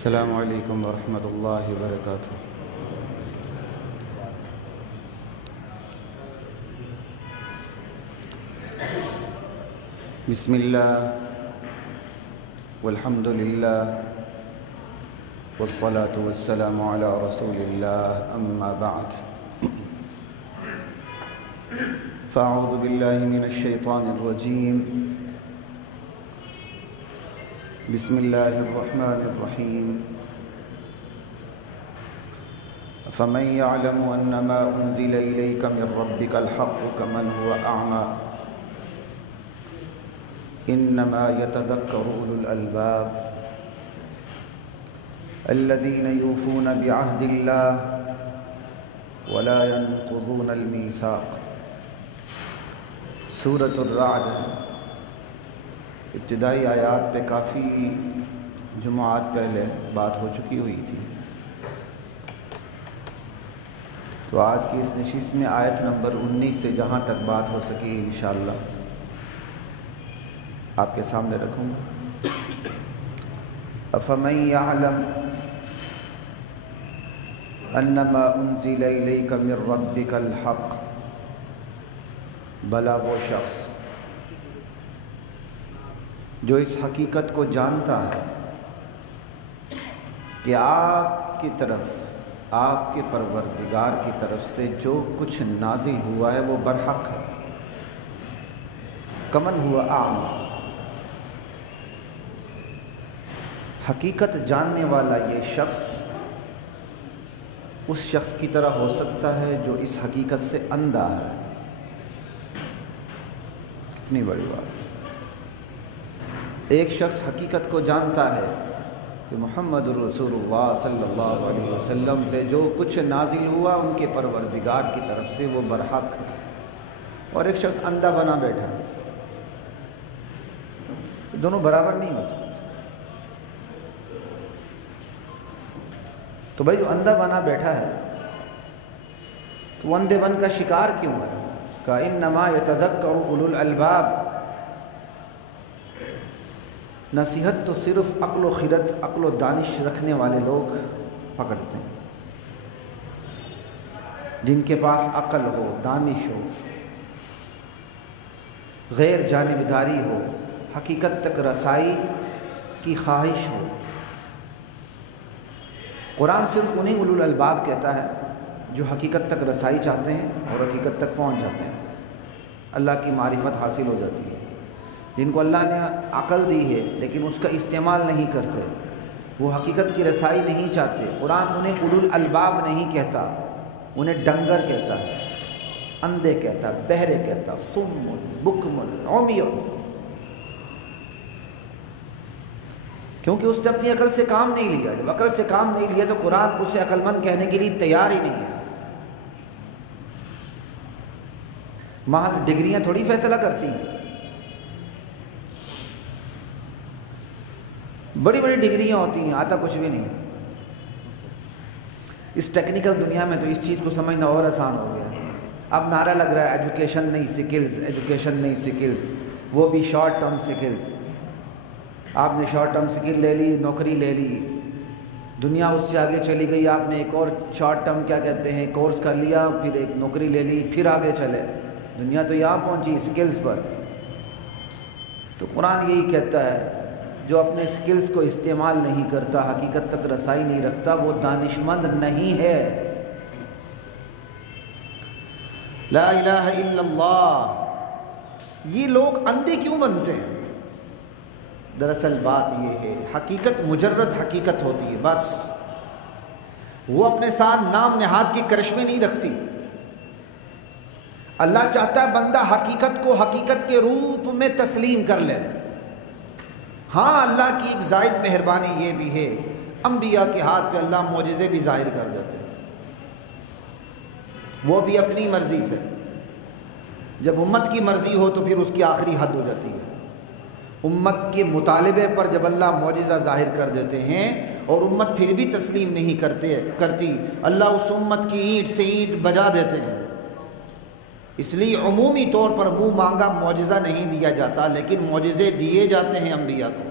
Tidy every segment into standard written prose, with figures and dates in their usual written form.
السلام علیکم ورحمۃ اللہ وبرکاتہ۔ بسم اللہ والحمد للہ والصلاة والسلام علی رسول اللہ، اما بعد فاعوذ باللہ من الشیطان الرجیم، بسم اللہ الرحمن الرحیم۔ فمن يعلم انما انزل الیک من ربک الحق کمن هو اعمی انما يتذكر اولو الالباب الذين يوفون بعهد الله ولا ينقضون الميثاق۔ سورۃ الرعد ابتدائی آیات پہ کافی جمعات پہلے بات ہو چکی ہوئی تھی، تو آج کی اس نشست میں آیت نمبر 19 سے جہاں تک بات ہو سکی انشاءاللہ آپ کے سامنے رکھوں گا۔ افمن یعلم انما انزل الیک من ربک الحق، بھلا وہ شخص جو اس حقیقت کو جانتا ہے کہ آپ کی طرف، آپ کے پروردگار کی طرف سے جو کچھ نازل ہوا ہے وہ برحق ہے، کمن ہوا اعمی، حقیقت جاننے والا یہ شخص اس شخص کی طرح ہو سکتا ہے جو اس حقیقت سے اندھا ہے۔ کتنی بڑی بات ہے، ایک شخص حقیقت کو جانتا ہے کہ محمد رسول اللہ صلی اللہ علیہ وسلم پہ جو کچھ نازل ہوا ان کے پروردگار کی طرف سے وہ برحق ہے، اور ایک شخص اندھا بنا بیٹھا ہے، دونوں برابر نہیں ہو سکتے۔ تو بھائی جو اندھا بنا بیٹھا ہے تو وہ اندھے بن کا شکار کیوں ہے؟ کہ انما یتذکر اولو الالباب، نصیحت تو صرف عقل و خرد، عقل و دانش رکھنے والے لوگ پکڑتے ہیں، جن کے پاس عقل ہو، دانش ہو، غیر جانبداری ہو، حقیقت تک رسائی کی خواہش ہو۔ قرآن صرف انہیں اولو الالباب کہتا ہے جو حقیقت تک رسائی چاہتے ہیں اور حقیقت تک پہنچ جاتے ہیں، اللہ کی معرفت حاصل ہو جاتی ہے، جن کو اللہ نے عقل دی ہے لیکن اس کا استعمال نہیں کرتے، وہ حقیقت کی رسائی نہیں چاہتے۔ قرآن انہیں اولو الالباب نہیں کہتا، انہیں ڈنگر کہتا ہے، اندھے کہتا ہے، بہرے کہتا ہے، صم بکم عمی، کیونکہ اس نے اپنی عقل سے کام نہیں لیا۔ جب عقل سے کام نہیں لیا تو قرآن اسے عقل مند کہنے کے لیے تیار ہی نہیں ہے۔ محض ڈگریاں تھوڑی فیصلہ کرتی ہیں، بڑی بڑی ڈگریاں ہوتی ہیں، آتا کچھ بھی نہیں۔ اس ٹیکنیکل دنیا میں تو اس چیز کو سمجھنا اور آسان ہو گیا۔ اب نعرہ لگ رہا ہے ایجوکیشن نہیں سکلز، ایجوکیشن نہیں سکلز، وہ بھی شارٹ ٹرم سکلز۔ آپ نے شارٹ ٹرم سکل لے لی، نوکری لے لی، دنیا اس سے آگے چلی گئی، آپ نے ایک اور شارٹ ٹرم کیا کہتے ہیں کورس کر لیا، پھر ایک نوکری لے لی، پھر آگے چلے۔ دنیا تو یہاں پہنچی سکلز پر۔ تو قرآن یہی کہتا ہے جو اپنے سکلز کو استعمال نہیں کرتا، حقیقت تک رسائی نہیں رکھتا، وہ دانش مند نہیں ہے۔ لا الہ الا اللہ۔ یہ لوگ اندھے کیوں بنتے ہیں؟ دراصل بات یہ ہے، حقیقت مجرد حقیقت ہوتی ہے، بس وہ اپنے ساتھ نام نہاد کی کرشمیں نہیں رکھتی۔ اللہ چاہتا ہے بندہ حقیقت کو حقیقت کے روپ میں تسلیم کر لے۔ ہاں، اللہ کی ایک زائد مہربانی یہ بھی ہے، انبیاء کے ہاتھ پہ اللہ معجزے بھی ظاہر کر دیتے ہیں، وہ بھی اپنی مرضی سے۔ جب امت کی مرضی ہو تو پھر اس کی آخری حد ہو جاتی ہے۔ امت کے مطالبے پر جب اللہ معجزہ ظاہر کر دیتے ہیں اور امت پھر بھی تسلیم نہیں کرتی، اللہ اس امت کی اینٹ سے اینٹ بجا دیتے ہیں۔ اس لیے عمومی طور پر منہ مانگا معجزہ نہیں دیا جاتا، لیکن معجزے دیے جاتے ہیں انبیاء کو۔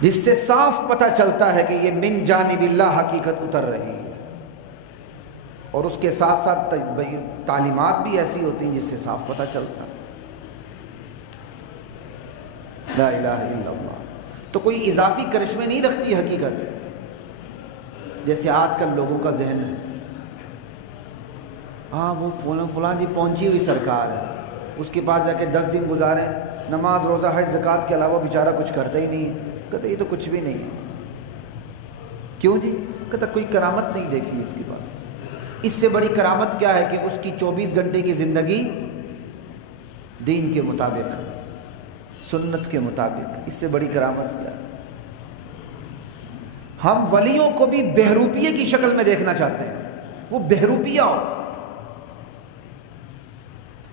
جس سے صاف پتہ چلتا ہے کہ یہ من جانب اللہ حقیقت اتر رہی ہے، اور اس کے ساتھ ساتھ تعلیمات بھی ایسی ہوتی ہیں جس سے صاف پتہ چلتا ہے لا الہ الا اللہ۔ تو کوئی اضافی کرشمے نہیں رکھتی حقیقت، جیسے آج کل لوگوں کا ذہن ہے، ہاں وہ فلاں جی پہنچی ہوئی سرکار ہے، اس کے پاس جا کے 10 دن گزاریں، نماز روزہ حج زکوٰۃ کے علاوہ بیچارہ کچھ کرتا ہی نہیں ہے۔ کہتا یہ تو کچھ بھی نہیں ہے۔ کیوں جی؟ کہتا کوئی کرامت نہیں دیکھی اس کے پاس۔ اس سے بڑی کرامت کیا ہے کہ اس کی 24 گھنٹے کی زندگی دین کے مطابق، سنت کے مطابق، اس سے بڑی کرامت کیا ہے؟ ہم ولیوں کو بھی بہروپیے کی شکل میں دیکھنا چاہتے ہیں، وہ بہروپیہ ہو،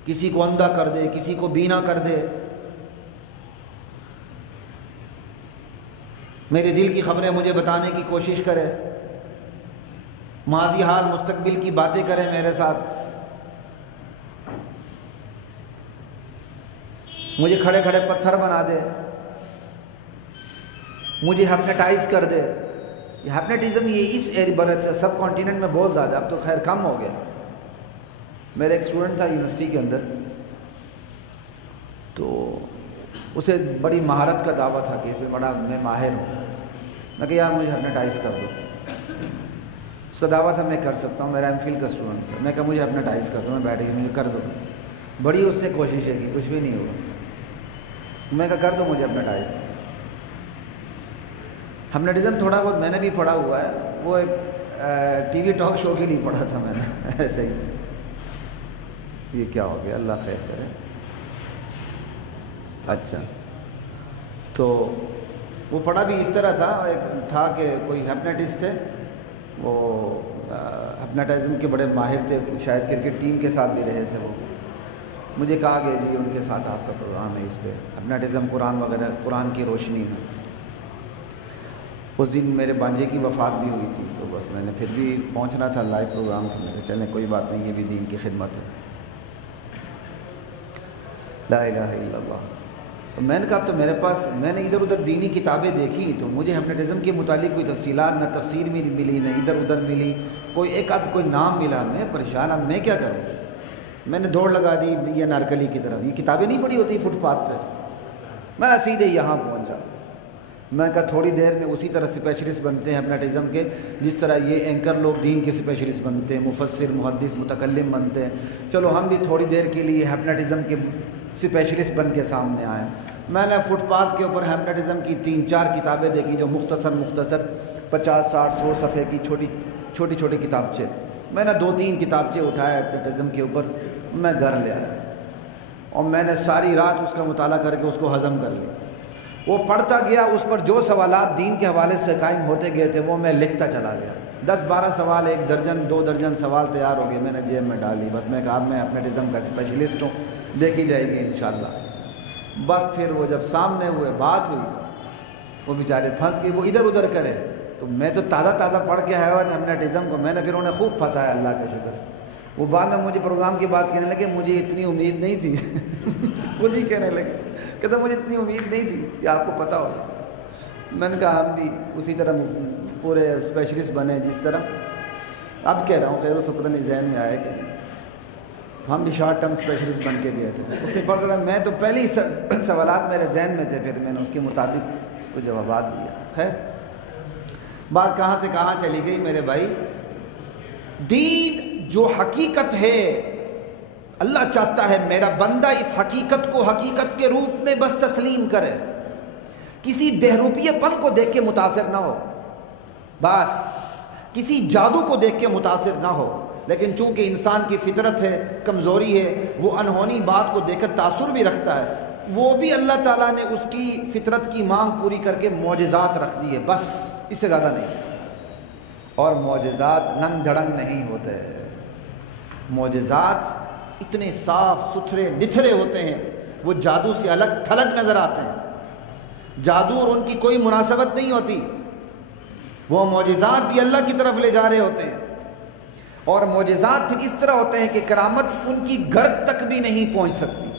کسی کو اندھا کر دے، کسی کو بینا کر دے، میرے دل کی خبریں مجھے بتانے کی کوشش کرے، ماضی حال مستقبل کی باتیں کرے میرے ساتھ، مجھے کھڑے کھڑے پتھر بنا دے، مجھے ہیپنیٹائز کر دے۔ یہ ہیپنیٹزم یہ اس سب کانٹیننٹ میں بہت زیادہ، اب تو خیر کم ہو گیا۔ میرا ایک اسٹوڈنٹ تھا یونیورسٹی کے اندر، تو اسے بڑی مہارت کا دعویٰ تھا کہ اس میں بڑا میں ماہر ہوں۔ میں کہ یار مجھے ہیپنیٹائز کر دو۔ اس کا دعویٰ تھا میں کر سکتا ہوں، میرا M.Phil کا اسٹوڈنٹ تھا۔ میں کہا مجھے ہیپنیٹائز کر دو، میں بیٹھ کے مجھے کر دو۔ بڑی اس سے کوشش ہے کہ کچھ بھی نہیں ہوگا۔ میں کہا کر دو مجھے ہیپنیٹائز۔ ہیپنیٹزم تھوڑا بہت میں نے بھی پڑھا ہوا ہے، وہ ایک ٹی وی ٹاک شو کے لیے پڑھا تھا میں نے ایسے ہی۔ یہ کیا ہو گیا، اللہ خیر کرے۔ اچھا، تو وہ پڑھا بھی اس طرح تھا، ایک تھا کہ کوئی ہیپنیٹسٹ ہے، وہ ہیپنیٹزم کے بڑے ماہر تھے، شاید کرکٹ ٹیم کے ساتھ بھی رہے تھے۔ وہ مجھے کہا کہ جی ان کے ساتھ آپ کا پروگرام ہے، اس پہ ہیپنیٹزم قرآن وغیرہ، قرآن کی روشنی میں۔ اس دن میرے بانجے کی وفات بھی ہوئی تھی، تو بس میں نے پھر بھی پہنچنا تھا، لائیو پروگرام تھا، میں نے چلے کوئی بات نہیں، یہ بھی دین کی خدمت ہے۔ لا الہ الا اللہ۔ تو میں نے کہا تو میرے پاس، میں نے ادھر ادھر دینی کتابیں دیکھی تو مجھے ہیپنیٹزم کے متعلق کوئی تفصیلات، نہ تفسیر میں ملی، نہ ادھر ادھر ملی، کوئی ایک آدھ کوئی نام ملا۔ میں پریشان، اب میں کیا کروں؟ میں نے دوڑ لگا دی یہ نارکلی کی طرف۔ یہ کتابیں نہیں پڑھی ہوتی فٹ پاتھ پہ، میں سیدھے یہاں پہنچا۔ میں کہا تھوڑی دیر میں اسی طرح اسپیشلسٹ بنتے ہیں ہیپنیٹزم کے، جس طرح یہ اینکر لوگ دین کے اسپیشلسٹ بنتے ہیں، مفسر، محدث، متکلم بنتے ہیں، چلو ہم بھی تھوڑی دیر کے لیے ہیپنیٹزم کے اسپیشلسٹ بن کے سامنے آئے۔ میں نے فٹ پاتھ کے اوپر ہیپنیٹزم کی 3-4 کتابیں دیکھی، جو مختصر 50, 60, 100 صفحے کی چھوٹی چھوٹی کتابچے۔ میں نے 2-3 کتابچے اٹھائے ہیپنیٹزم کے اوپر، میں گھر لے آیا اور میں نے ساری رات اس کا مطالعہ کر کے اس کو ہضم کر لیا۔ وہ پڑھتا گیا، اس پر جو سوالات دین کے حوالے سے قائم ہوتے گئے تھے وہ میں لکھتا چلا گیا۔ 10-12 سوال، 1 درجن 2 درجن سوال تیار ہو گئے، میں نے جیب میں ڈال لی۔ بس میں کہا اب میں ہیپنیٹزم کا اسپیشلسٹ ہوں، دیکھی جائے گی انشاءاللہ۔ بس پھر وہ جب سامنے ہوئے، بات ہوئی، وہ بیچارے پھنس گئے، وہ ادھر ادھر کرے، تو میں تو تازہ پڑھ کے آیا ہوا تھا ہیپنیٹزم کو، میں نے پھر انہیں خوب پھنسایا، اللہ کا شکر۔ وہ بعد میں مجھے پروگرام کی بات کہنے لگے، مجھے اتنی امید نہیں تھی خود ہی کہنے لگے، کہتا مجھے اتنی امید نہیں تھی کہ آپ کو پتہ ہوگا۔ میں نے کہا ہم بھی اسی طرح پورے اسپیشلسٹ بنے جس طرح اب کہہ رہا ہوں، خیر اس کو پتہ نہیں ذہن میں آیا کہ نہیں، ہم بھی شارٹ ٹرم اسپیشلسٹ بن کے گئے تھے۔ اس سے پڑھ رہا میں تو پہلی سوالات میرے ذہن میں تھے، پھر میں نے اس کے مطابق اس کو جوابات دیا۔ خیر بات کہاں سے کہاں چلی گئی میرے بھائی؟ دین جو حقیقت ہے، اللہ چاہتا ہے میرا بندہ اس حقیقت کو حقیقت کے روپ میں بس تسلیم کرے، کسی بہروپیے پن کو دیکھ کے متاثر نہ ہو، بس کسی جادو کو دیکھ کے متاثر نہ ہو۔ لیکن چونکہ انسان کی فطرت ہے، کمزوری ہے، وہ انہونی بات کو دیکھ کر تاثر بھی رکھتا ہے، وہ بھی اللہ تعالیٰ نے اس کی فطرت کی مانگ پوری کر کے معجزات رکھ دی ہے، بس اس سے زیادہ نہیں۔ اور معجزات ننگ دھڑنگ نہیں ہوتے، معجزات اتنے صاف ستھرے نتھرے ہوتے ہیں، وہ جادو سے الگ تھلگ نظر آتے ہیں، جادو اور ان کی کوئی مناسبت نہیں ہوتی، وہ معجزات بھی اللہ کی طرف لے جا رہے ہوتے ہیں۔ اور معجزات پھر اس طرح ہوتے ہیں کہ کرامت ان کی گرد تک بھی نہیں پہنچ سکتی،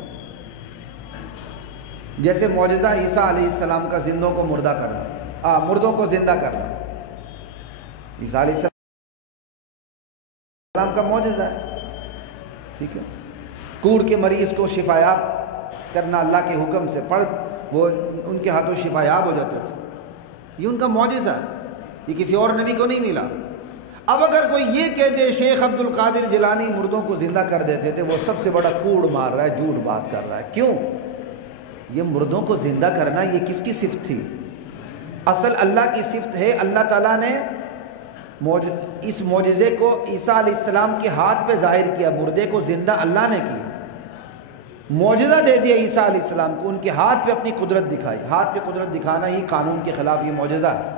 جیسے معجزہ عیسیٰ علیہ السلام کا زندوں کو مردہ کرنا۔ مردوں کو زندہ کرنا عیسیٰ علیہ السلام کا معجزہ ہے، ٹھیک ہے۔ کوڑ کے مریض کو شفایاب کرنا اللہ کے حکم سے، پڑھ وہ ان کے ہاتھوں شفایاب ہو جاتے تھے، یہ ان کا معجزہ ہے، یہ کسی اور نبی کو نہیں ملا۔ اب اگر کوئی یہ کہہ دے شیخ عبد القادر جیلانی مردوں کو زندہ کر دیتے تھے، وہ سب سے بڑا کوڑ مار رہا ہے، جھوٹ بات کر رہا ہے۔ کیوں؟ یہ مردوں کو زندہ کرنا یہ کس کی صفت تھی؟ اصل اللہ کی صفت ہے۔ اللہ تعالیٰ نے اس معجزے کو عیسیٰ علیہ السلام کے ہاتھ پہ ظاہر کیا، مردے کو زندہ اللہ نے کیا، معجزہ دے دیا عیسیٰ علیہ السلام کو، ان کے ہاتھ پہ اپنی قدرت دکھائی۔ ہاتھ پہ قدرت دکھانا ہی قانون کے خلاف یہ معجزہ ہے۔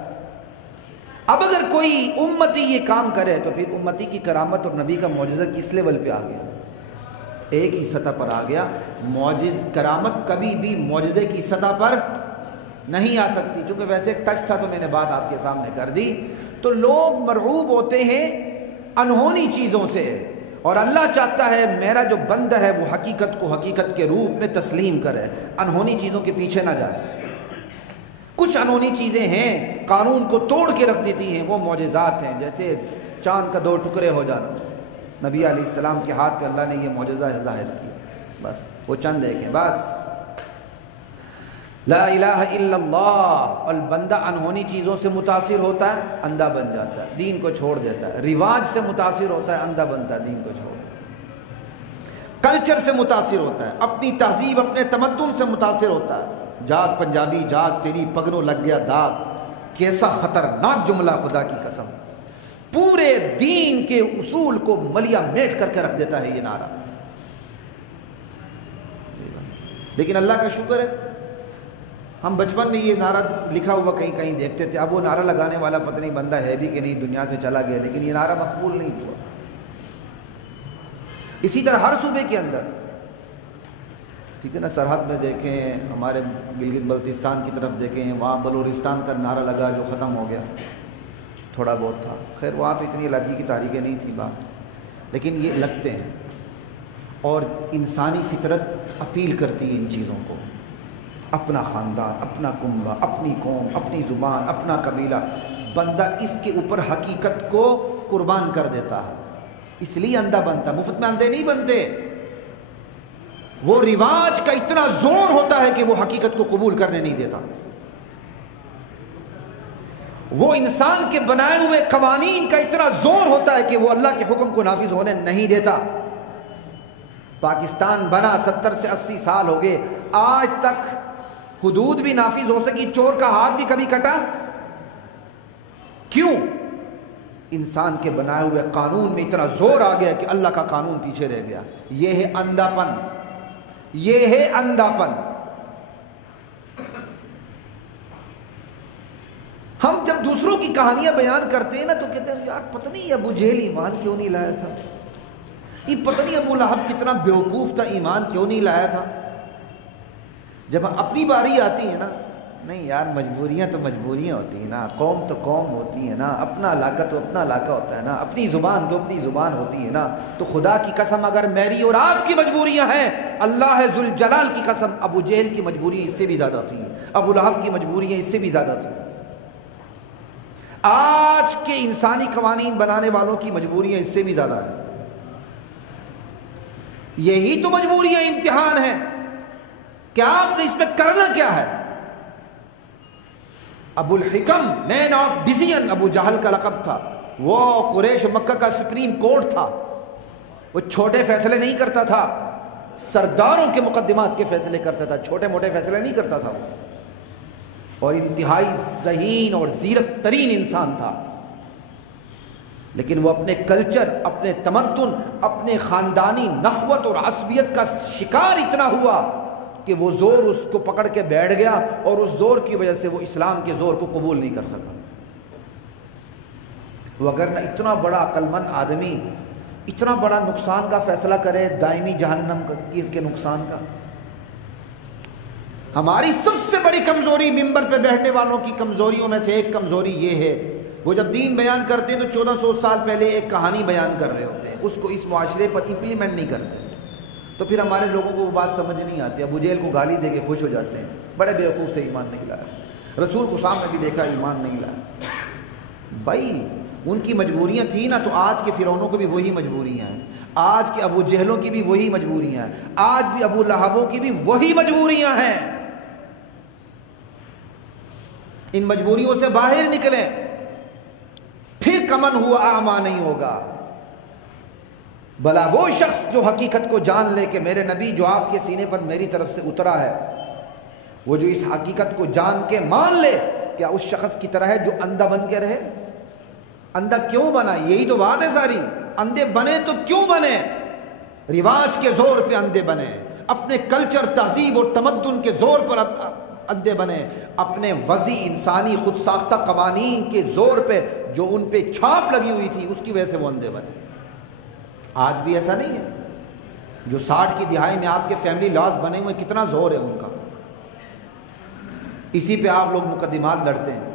اب اگر کوئی امتی یہ کام کرے تو پھر امتی کی کرامت اور نبی کا معجزہ کس لیول پہ آ گیا؟ ایک ہی سطح پر آ گیا۔ کرامت کبھی بھی معجزے کی سطح پر نہیں آ سکتی، چونکہ ویسے ایک ٹچ تھا تو میں نے بات آپ کے سامنے کر دی۔ تو لوگ مرعوب ہوتے ہیں انہونی چیزوں سے، اور اللہ چاہتا ہے میرا جو بندہ ہے وہ حقیقت کو حقیقت کے روپ میں تسلیم کرے، انہونی چیزوں کے پیچھے نہ جائے۔ کچھ انہونی چیزیں ہیں قانون کو توڑ کے رکھ دیتی ہیں، وہ معجزات ہیں، جیسے چاند کا 2 ٹکڑے ہو جانا۔ نبی علیہ السلام کے ہاتھ پہ اللہ نے یہ معجزہ ظاہر کیا، بس وہ چند ایک ہیں، بس لا الہ الا اللہ۔ اور بندہ انہونی چیزوں سے متاثر ہوتا ہے، اندھا بن جاتا ہے، دین کو چھوڑ دیتا ہے۔ رواج سے متاثر ہوتا ہے، اندھا بنتا ہے، دین کو چھوڑ دیتا ہے۔ کلچر سے متاثر ہوتا ہے، اپنی تہذیب اپنے تمدن سے متاثر ہوتا ہے۔ جاگ پنجابی جاگ، تیری پگنوں لگ گیا داغ، کیسا خطرناک جملہ خدا کی قسم، پورے دین کے اصول کو ملیا میٹ کر کے رکھ دیتا ہے یہ نعرہ۔ لیکن اللہ کا شکر ہے ہم بچپن میں یہ نعرہ لکھا ہوا کہیں کہیں دیکھتے تھے، اب وہ نعرہ لگانے والا پتہ نہیں بندہ ہے بھی کہ نہیں، دنیا سے چلا گیا، لیکن یہ نعرہ مقبول نہیں ہوا۔ اسی طرح ہر صوبے کے اندر، ٹھیک ہے نا، سرحد میں دیکھیں، ہمارے گلگت بلتستان کی طرف دیکھیں، وہاں بلورستان کا نعرہ لگا جو ختم ہو گیا، تھوڑا بہت تھا، خیر وہاں تو اتنی الرجی کی تاریخیں نہیں تھی بات، لیکن یہ لگتے ہیں۔ اور انسانی فطرت اپیل کرتی ہے ان چیزوں کو، اپنا خاندان، اپنا کنبہ، اپنی قوم، اپنی زبان، اپنا قبیلہ، بندہ اس کے اوپر حقیقت کو قربان کر دیتا ہے، اس لیے اندھا بنتا۔ مفت میں اندھے نہیں بنتے، وہ رواج کا اتنا زور ہوتا ہے کہ وہ حقیقت کو قبول کرنے نہیں دیتا، وہ انسان کے بنائے ہوئے قوانین کا اتنا زور ہوتا ہے کہ وہ اللہ کے حکم کو نافذ ہونے نہیں دیتا۔ پاکستان بنا 70 سے 80 سال ہو گئے، آج تک حدود بھی نافذ ہو سکی، چور کا ہاتھ بھی کبھی کٹا؟ کیوں؟ انسان کے بنائے ہوئے قانون میں اتنا زور آ گیا کہ اللہ کا قانون پیچھے رہ گیا۔ یہ ہے اندھا پن، یہ ہے اندھا پن۔ ہم جب دوسروں کی کہانیاں بیان کرتے ہیں نا تو کہتے ہیں یار پتہ نہیں ابو جہل ایمان کیوں نہیں لایا تھا، یہ پتہ نہیں ابو لہب کتنا بیوقوف تھا، ایمان کیوں نہیں لایا تھا۔ جب اپنی باری آتی ہے نا، نہیں یار مجبوریاں تو مجبوریاں ہوتی ہیں نا، قوم تو قوم ہوتی ہے نا، اپنا علاقہ تو اپنا علاقہ ہوتا ہے نا، اپنی زبان تو اپنی زبان ہوتی ہے نا۔ تو خدا کی قسم اگر میری اور آپ کی مجبوریاں ہیں، اللہ ذوالجلال کی قسم ابو جہل کی مجبوریاں اس سے بھی زیادہ تھیں، ابو لہب کی مجبوریاں اس سے بھی زیادہ تھیں۔ آج کے انسانی قوانین بنانے والوں کی مجبوریاں اس سے بھی زیادہ ہیں۔ یہی تو مجبوریاں امتحان ہیں کہ آپ نے اس میں کرنا کیا ہے۔ ابو الحکم مین آف ڈیسیژن ابو جہل کا لقب تھا، وہ قریش مکہ کا سپریم کورٹ تھا، وہ چھوٹے فیصلے نہیں کرتا تھا، سرداروں کے مقدمات کے فیصلے کرتا تھا، چھوٹے موٹے فیصلے نہیں کرتا تھا وہ، اور انتہائی ذہین اور زیرک ترین انسان تھا۔ لیکن وہ اپنے کلچر، اپنے تمدن، اپنے خاندانی نخوت اور عصبیت کا شکار اتنا ہوا کہ وہ زور اس کو پکڑ کے بیٹھ گیا، اور اس زور کی وجہ سے وہ اسلام کے زور کو قبول نہیں کر سکا۔ وگرنہ اتنا بڑا عقل مند آدمی اتنا بڑا نقصان کا فیصلہ کرے، دائمی جہنم کے نقصان کا۔ ہماری سب سے بڑی کمزوری ممبر پہ بیٹھنے والوں کی کمزوریوں میں سے ایک کمزوری یہ ہے، وہ جب دین بیان کرتے ہیں تو 1400 سال پہلے ایک کہانی بیان کر رہے ہوتے ہیں، اس کو اس معاشرے پر امپلیمنٹ نہیں کرتے، تو پھر ہمارے لوگوں کو وہ بات سمجھ نہیں آتی۔ ابو جہل کو گالی دے کے خوش ہو جاتے ہیں، بڑے بیوقوف تھے، ایمان نہیں لایا۔ رسول کو سامنے بھی دیکھا، ایمان نہیں لایا۔ بھائی ان کی مجبوریاں تھیں نا، تو آج کے فرعونوں کو بھی وہی مجبوریاں ہیں، آج کے ابو جہلوں کی بھی وہی مجبوریاں ہیں، آج بھی ابو لہبوں کی بھی وہی مجبوریاں ہیں۔ ان مجبوریوں سے باہر نکلیں، پھر کمن ہوا اعمیٰ نہیں ہوگا۔ بھلا وہ شخص جو حقیقت کو جان لے کہ میرے نبی جو آپ کے سینے پر میری طرف سے اترا ہے، وہ جو اس حقیقت کو جان کے مان لے، کیا اس شخص کی طرح ہے جو اندھا بن کے رہے؟ اندھا کیوں بنا؟ یہی تو بات ہے ساری۔ اندھے بنے تو کیوں بنے؟ رواج کے زور پہ اندھے بنے، اپنے کلچر، تہذیب اور تمدن کے زور پر اندھے بنے، اپنے وضعی انسانی خود ساختہ قوانین کے زور پہ جو ان پہ چھاپ لگی ہوئی تھی اس کی وجہ سے وہ اندھے بنے۔ آج بھی ایسا نہیں ہے؟ جو 60 کی دہائی میں آپ کے فیملی لاز بنے ہوئے، کتنا زور ہے ان کا، اسی پہ آپ لوگ مقدمات لڑتے ہیں۔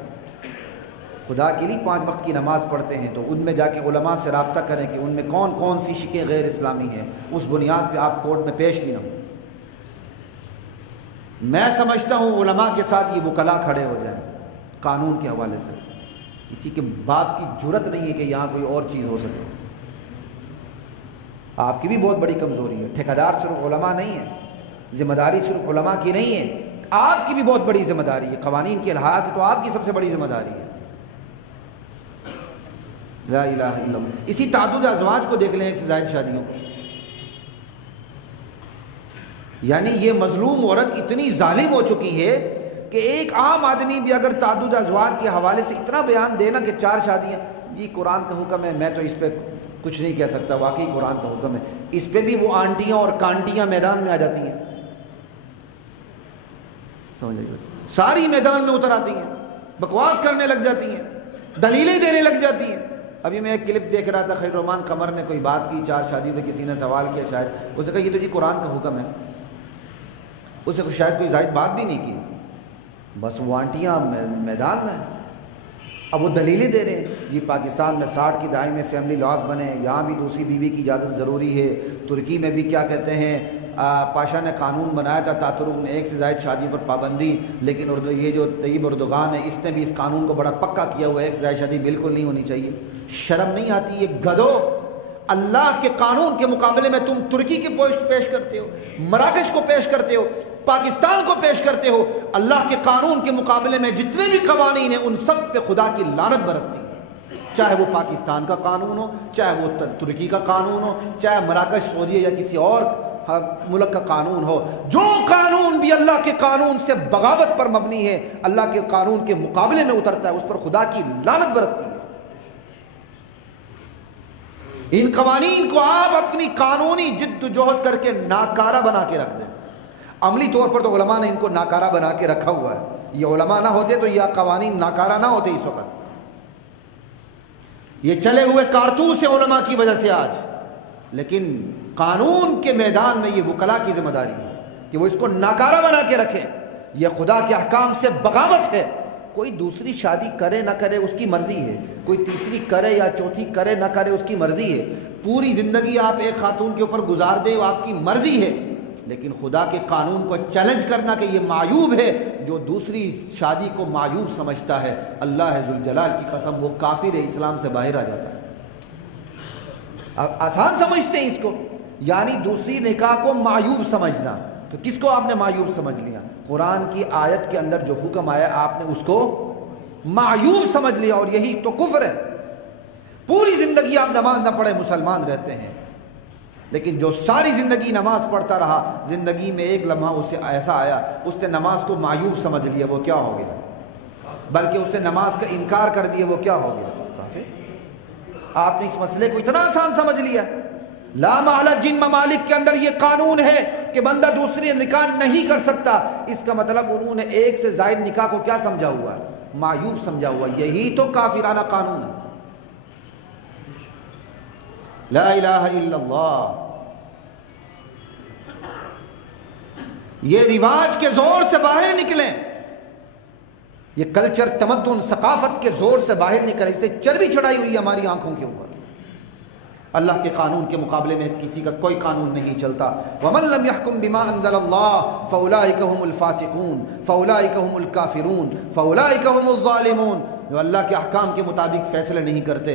خدا کے لیے 5 وقت کی نماز پڑھتے ہیں تو ان میں جا کے علماء سے رابطہ کریں کہ ان میں کون کون سی شقیں غیر اسلامی ہیں، اس بنیاد پہ آپ کورٹ میں پیش بھی نہ ہوں۔ میں سمجھتا ہوں علماء کے ساتھ یہ وکلا کھڑے ہو جائیں قانون کے حوالے سے، کسی کے باپ کی جرت نہیں ہے کہ یہاں کوئی اور چیز ہو سکے۔ آپ کی بھی بہت بڑی کمزوری ہے، ٹھیکیدار صرف علماء نہیں ہے، ذمہ داری صرف علماء کی نہیں ہے، آپ کی بھی بہت بڑی ذمہ داری ہے، قوانین کے لحاظ سے تو آپ کی سب سے بڑی ذمہ داری ہے۔ لا الہ الا اللہ۔ اسی تعدد ازواج کو دیکھ لیں، ایک سے زائد شادیوں کو، یعنی یہ مظلوم عورت اتنی ظالم ہو چکی ہے کہ ایک عام آدمی بھی اگر تعدد ازواج کے حوالے سے اتنا بیان دینا کہ 4 شادیاں، یہ قرآن کا حکم ہے، میں تو اس پہ کچھ نہیں کہہ سکتا، واقعی قرآن کا حکم ہے، اس پہ بھی وہ آنٹیاں اور کانٹیاں میدان میں آ جاتی ہیں، سمجھ لیں، ساری میدان میں اتر آتی ہیں، بکواس کرنے لگ جاتی ہیں، دلیلیں دینے لگ جاتی ہیں۔ ابھی میں ایک کلپ دیکھ رہا تھا، خیر رحمان قمر نے کوئی بات کی 4 شادیوں پہ، کسی نے سوال کیا، شاید اس نے کہا یہ تو جی قرآن کا حکم ہے، اس نے شاید کوئی زائد بات بھی نہیں کی، بس وہ آنٹیاں میدان میں۔ اب وہ دلیلیں دے رہے ہیں جی پاکستان میں 60 کی دہائی میں فیملی لاز بنے، یہاں بھی دوسری بیوی کی اجازت ضروری ہے، ترکی میں بھی کیا کہتے ہیں پاشا نے قانون بنایا تھا تاترک نے 1 سے زائد شادی پر پابندی، لیکن یہ جو طیب اردوغان ہے اس نے بھی اس قانون کو بڑا پکا کیا ہوا ہے، 1 سے زائد شادی بالکل نہیں ہونی چاہیے۔ شرم نہیں آتی؟ یہ گدھو، اللہ کے قانون کے مقابلے میں تم ترکی کی پیش کرتے ہو، مراکش کو پیش کرتے ہو، پاکستان کو پیش کرتے ہو۔ اللہ کے قانون کے مقابلے میں جتنے بھی قوانین ہیں ان سب پہ خدا کی لعنت برستی ہے، چاہے وہ پاکستان کا قانون ہو، چاہے وہ ترکی کا قانون ہو، چاہے مراکش سعودیہ یا کسی اور ملک کا قانون ہو۔ جو قانون بھی اللہ کے قانون سے بغاوت پر مبنی ہے، اللہ کے قانون کے مقابلے میں اترتا ہے، اس پر خدا کی لعنت برستی ہے۔ ان قوانین کو آپ اپنی قانونی جد و جہد کر کے ناکارہ بنا کے رکھ دیں۔ عملی طور پر تو علماء نے ان کو ناکارہ بنا کے رکھا ہوا ہے، یہ علماء نہ ہوتے تو یہ قوانین ناکارہ نہ ہوتے اس وقت۔ یہ چلے ہوئے کارتوس ہے علماء کی وجہ سے آج، لیکن قانون کے میدان میں یہ وکلا کی ذمہ داری ہے کہ وہ اس کو ناکارہ بنا کے رکھیں۔ یہ خدا کے احکام سے بغاوت ہے۔ کوئی دوسری شادی کرے نہ کرے اس کی مرضی ہے، کوئی تیسری کرے یا چوتھی کرے نہ کرے اس کی مرضی ہے، پوری زندگی آپ ایک خاتون کے اوپر گزار دیں آپ کی مرضی ہے، لیکن خدا کے قانون کو چیلنج کرنا کہ یہ معیوب ہے، جو دوسری شادی کو معیوب سمجھتا ہے، اللہ ذوالجلال کی قسم وہ کافر ہے، اسلام سے باہر آ جاتا ہے۔ اب آسان سمجھتے ہیں اس کو، یعنی دوسری نکاح کو معیوب سمجھنا، تو کس کو آپ نے معیوب سمجھ لیا؟ قرآن کی آیت کے اندر جو حکم آیا آپ نے اس کو معیوب سمجھ لیا، اور یہی تو کفر ہے۔ پوری زندگی آپ نماز نہ پڑھے مسلمان رہتے ہیں، لیکن جو ساری زندگی نماز پڑھتا رہا، زندگی میں ایک لمحہ اسے ایسا آیا اس نے نماز کو معیوب سمجھ لیا، وہ کیا ہو گیا؟ بلکہ اس نے نماز کا انکار کر دیا، وہ کیا ہو گیا؟ کافر۔ آپ نے اس مسئلے کو اتنا آسان سمجھ لیا۔ لا محالہ جن ممالک کے اندر یہ قانون ہے کہ بندہ دوسری نکاح نہیں کر سکتا، اس کا مطلب انہوں نے 1 سے زائد نکاح کو کیا سمجھا ہوا ہے؟ معیوب سمجھا ہوا ہے۔ یہی تو کافرانہ قانون ہے۔ لا الہ الا اللہ۔ یہ رواج کے زور سے باہر نکلیں، یہ کلچر، تمدن، ثقافت کے زور سے باہر نکلیں، اس سے چربی چڑھائی ہوئی ہے ہماری آنکھوں کے اوپر۔ اللہ کے قانون کے مقابلے میں کسی کا کوئی قانون نہیں چلتا. وَمَن لَّمْ يَحْكُم بِمَا أَنزَلَ اللَّهُ فَأُولَٰئِكَ هُمُ الْفَاسِقُونَ فَأُولَٰئِكَ هُمُ الْكَافِرُونَ فَأُولَٰئِكَ هُمُ الظَّالِمُونَ. جو اللہ کے احکام کے مطابق فیصلے نہیں کرتے